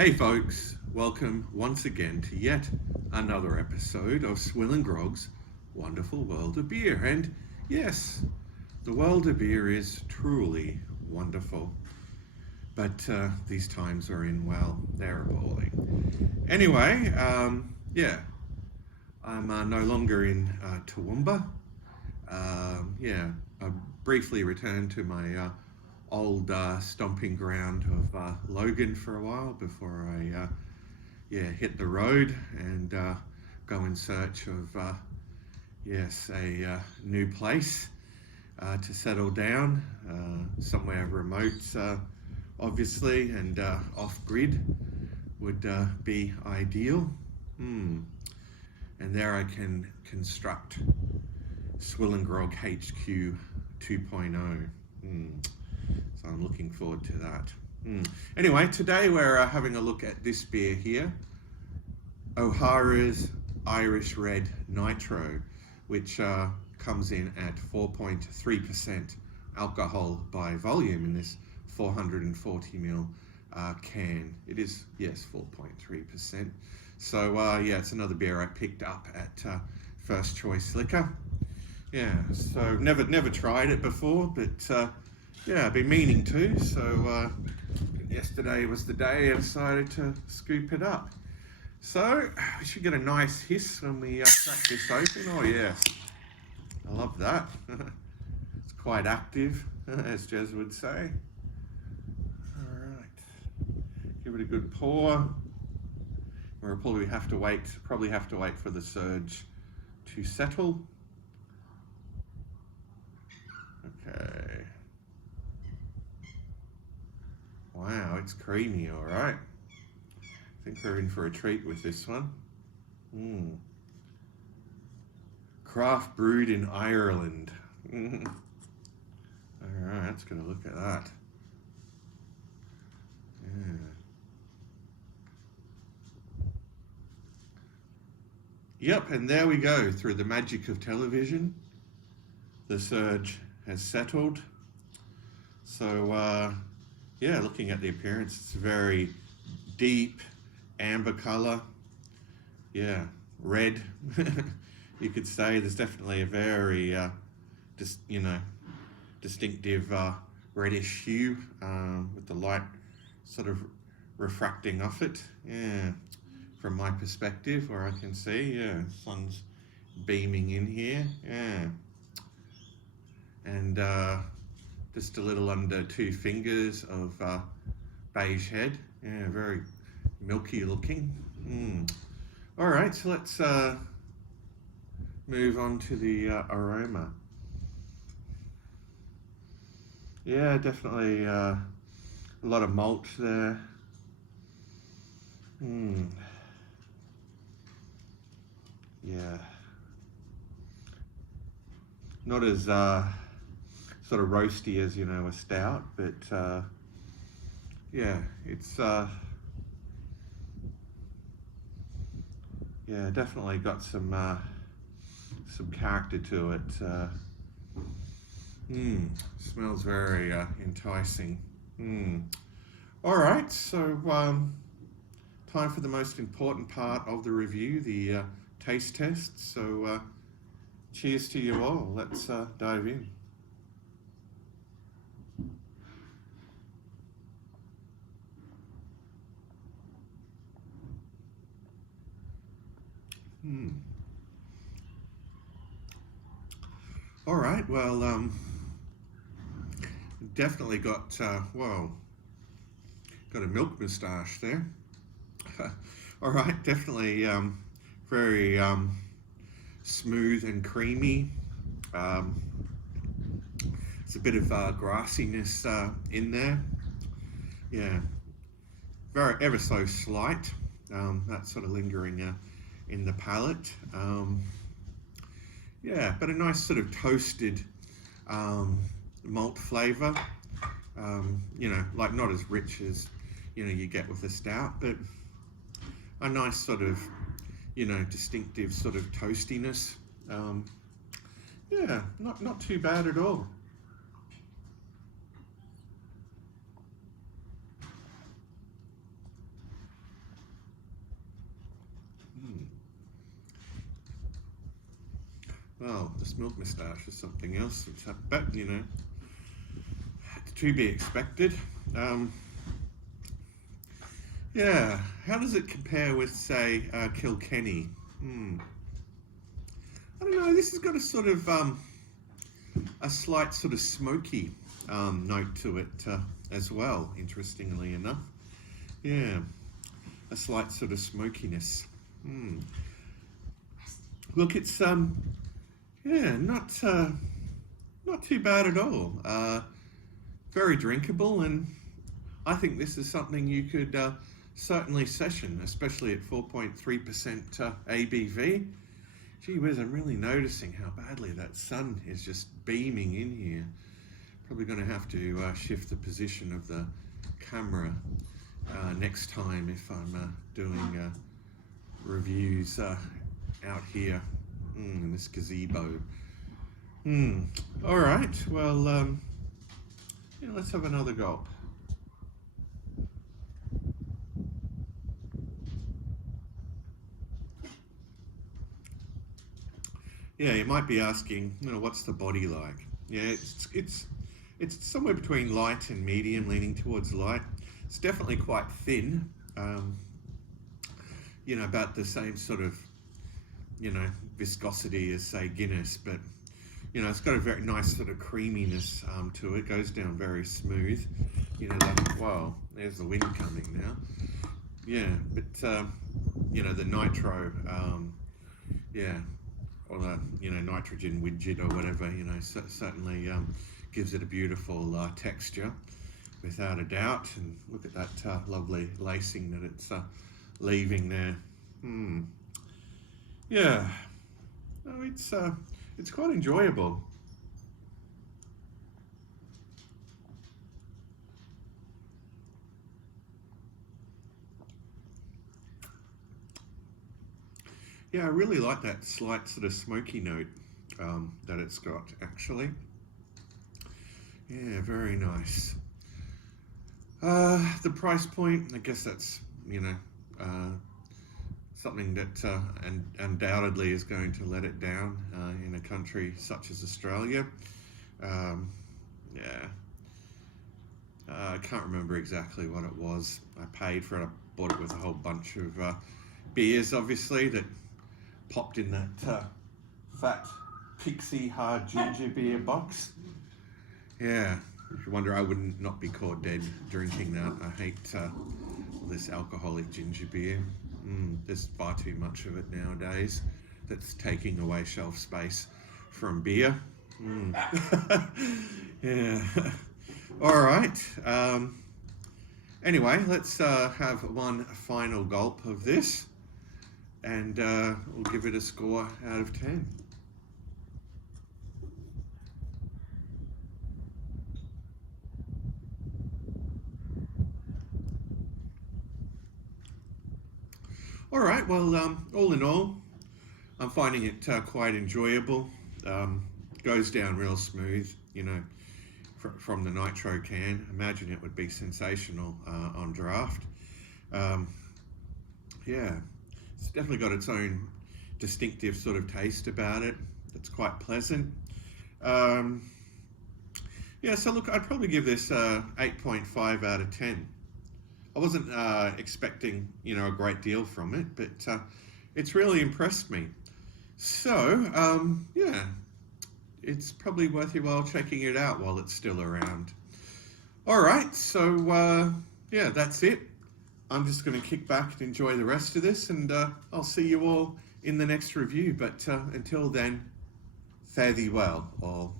Hey folks, welcome once again to yet another episode of SwillinGrog's wonderful world of beer. And yes, the world of beer is truly wonderful. But these times are in, well, they're appalling. Anyway, I'm no longer in Toowoomba. I briefly returned to my old stomping ground of Logan for a while before I hit the road and go in search of a new place to settle down, somewhere remote, obviously, and off-grid would be ideal. And there I can construct SwillinGrog HQ 2.0. So I'm looking forward to that. Anyway, today we're having a look at this beer here, O'Hara's Irish Red Nitro, which comes in at 4.3% alcohol by volume in this 440ml can. It is, yes, 4.3%. So it's another beer I picked up at First Choice Liquor. Yeah, so never tried it before, but I've been meaning to. So yesterday was the day I decided to scoop it up. So we should get a nice hiss when we crack this open. Oh yes, I love that. It's quite active, as Jez would say. All right, give it a good pour. We'll probably have to wait for the surge to settle. Okay. Wow, it's creamy, all right. I think we're in for a treat with this one. Craft brewed in Ireland. All right, let's get a look at that. Yeah. Yep, and there we go. Through the magic of television, the surge has settled. So, looking at the appearance, it's a very deep amber color. Yeah, red. You could say there's definitely a very, distinctive reddish hue with the light sort of refracting off it. Yeah, from my perspective, where I can see, sun's beaming in here. Yeah, and just a little under 2 fingers of beige head. Yeah, very milky looking. All right, so let's move on to the aroma. Yeah, definitely a lot of malt there. Yeah. Not as sort of roasty as, a stout, but it's definitely got some character to it. Smells very enticing. All right, so time for the most important part of the review, the taste test. So cheers to you all. Let's dive in. All right, well, definitely got, got a milk moustache there. All right, definitely very smooth and creamy. It's a bit of grassiness in there. Yeah, very ever so slight. That sort of lingering in the palate. But a nice sort of toasted malt flavour. Like not as rich as you get with a stout, but a nice sort of distinctive sort of toastiness. Not too bad at all. Well, this milk moustache is something else. But, you know, to be expected. Yeah, how does it compare with, say, Kilkenny? I don't know, this has got a sort of, a slight sort of smoky note to it as well, interestingly enough. Yeah, a slight sort of smokiness. Look, it's, yeah, not too bad at all. Very drinkable, and I think this is something you could certainly session, especially at 4.3% ABV. Gee whiz, I'm really noticing how badly that sun is just beaming in here. Probably going to have to shift the position of the camera next time if I'm doing reviews out here in this gazebo. All right, well, yeah, let's have another gulp. Yeah, you might be asking, you know, what's the body like? Yeah, it's somewhere between light and medium, leaning towards light. It's definitely quite thin. You know, about the same sort of, you know, viscosity as, say, Guinness, but, you know, it's got a very nice sort of creaminess to it. Goes down very smooth. You know, wow, there's the wind coming now. Yeah, but, you know, the nitro, yeah, or the, you know, nitrogen widget or whatever, you know, certainly gives it a beautiful texture, without a doubt. And look at that lovely lacing that it's leaving there. Yeah, no, it's quite enjoyable. Yeah, I really like that slight sort of smoky note that it's got, actually. Yeah, very nice. The price point, I guess that's, you know, something that undoubtedly is going to let it down in a country such as Australia. Yeah, I can't remember exactly what it was. I paid for it. I bought it with a whole bunch of beers, obviously, that popped in that fat pixie hard ginger beer box. Yeah, if you wonder, I would not be caught dead drinking that. I hate this alcoholic ginger beer. There's far too much of it nowadays. That's taking away shelf space from beer. Yeah. All right. Anyway, let's have one final gulp of this, and we'll give it a score out of 10. All right, well, all in all, I'm finding it quite enjoyable. Goes down real smooth, you know, from the nitro can. Imagine it would be sensational on draft. Yeah, it's definitely got its own distinctive sort of taste about it. It's quite pleasant. Yeah, so look, I'd probably give this 8.5 out of 10. I wasn't expecting, you know, a great deal from it, but it's really impressed me. So, yeah, it's probably worth your while checking it out while it's still around. All right, so yeah, that's it. I'm just going to kick back and enjoy the rest of this, and I'll see you all in the next review. But until then, fare thee well, all.